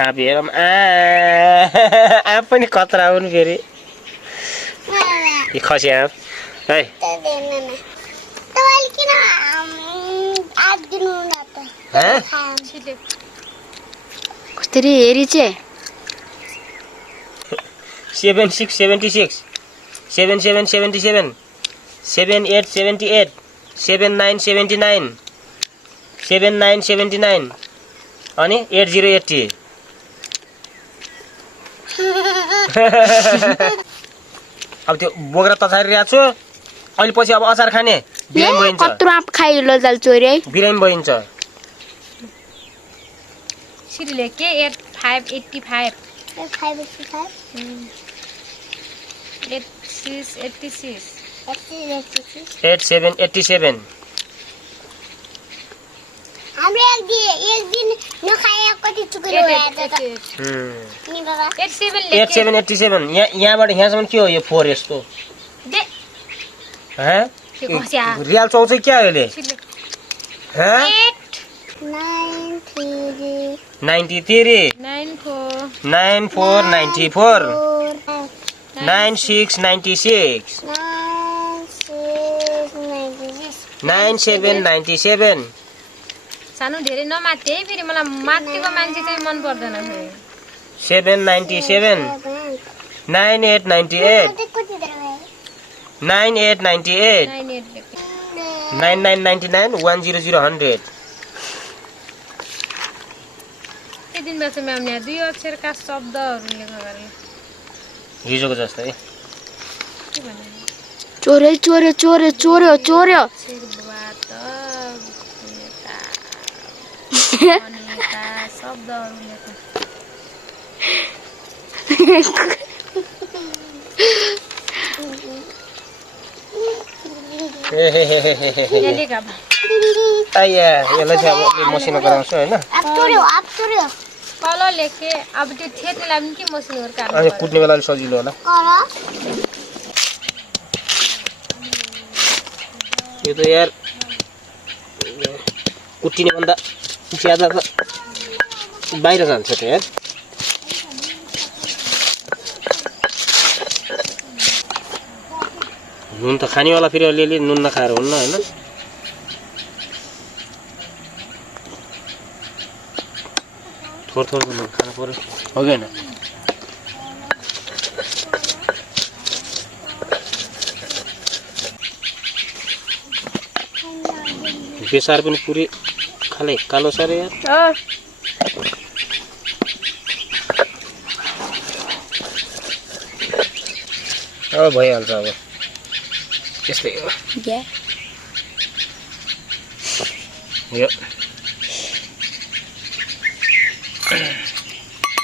हेरौँ आँप पनि कत्रा हुन् फेरि यो खसी आँप है कसरी हेरी चाहिँ 76 76 77 77 78 78 79 79 79 79 अनि 80 80 अब त्यो बोक्रा तछारिरहेको छु अहिले पछि अब अचार खाने बिरामी भइन्छ कत्रो आँप खाइ लजाल चोरी है बिरामी भइन्छ सिरीले के 85 85 86 86 87 87 हाम्रो एक दिन नखाए कति चुकेर आयो त नि बाबा 87 87 यहाँबाट यहाँसम्म के हो यो 4 यस्तो दे हैं के खस्या रियल चौचै क्या हो यसले हैं 93 94 94 96 96 97 97 सानो धेरै नमाते है फेरि मलाई मातेको मान्छे चाहिँ मन पर्दैन फेरि 797 98 98 98 98 99 99 100 100 त्यो दिन बस म्यामले 2 अक्षरका शब्दहरू लेख्न गरे हिजोको जस्तै के भन्नु चोरे चोरे चोरे चोर्यो चोर्यो शेरबाट अनेका शब्दहरू लेख्न यहाँ लेख अब आया यसलाई चाहिँ अब मसिनो गराउँछु हैन कलर लेखे अब त्यो थेट्नेलाई पनि के मसिनोहरू काम अनि कुट्ने बेला सजिलो होला यो त यार कुट्टिने भन्दा ज्यादा त बाहिर जान्छ त यार नुन त खानेवाला फेरि अलिअलि नुन नखाएर हुन्न हैन थोर थोर नुन खानु पर्यो हो कि हैन बेसार पनि पुरै खाले कालो सारे यार अब भइहाल्छ अब त्यस्तै हो यो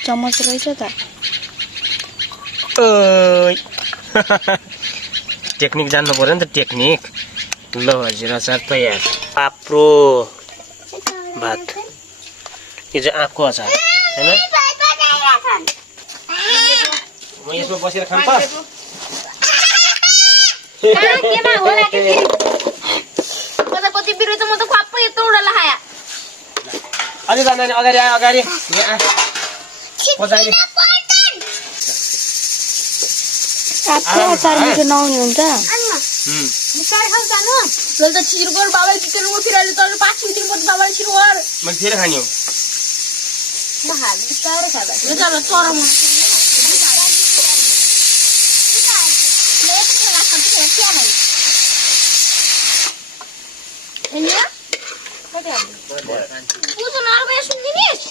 चम्मच रहेछ त टेक्निक जान्नु पर्यो नि त टेक्निक ल हजुर अचार तयार पाप्रो भात यो चाहिँ आँपको अचार हैन म यसमा बसेर खान त केमा होला के फेरि कति बिरुवा त म त खप्पै यत्रो उडा लगाया अलि जाँदैन अगाडि आयो अगाडि यहाँ पछाडि आँपको अचार मिठो नहुने हुन्छ बिस्तारै खाऊ जानु जल त छिर गोर बाबा चिकेन मो फिराले त 5 मिनेट पछि बाबा छिर गोर मैले फेरि खाने हो म हाल बिस्तारै खाबा ल चल चरम पूजा नर्वे सुन्दिनिस्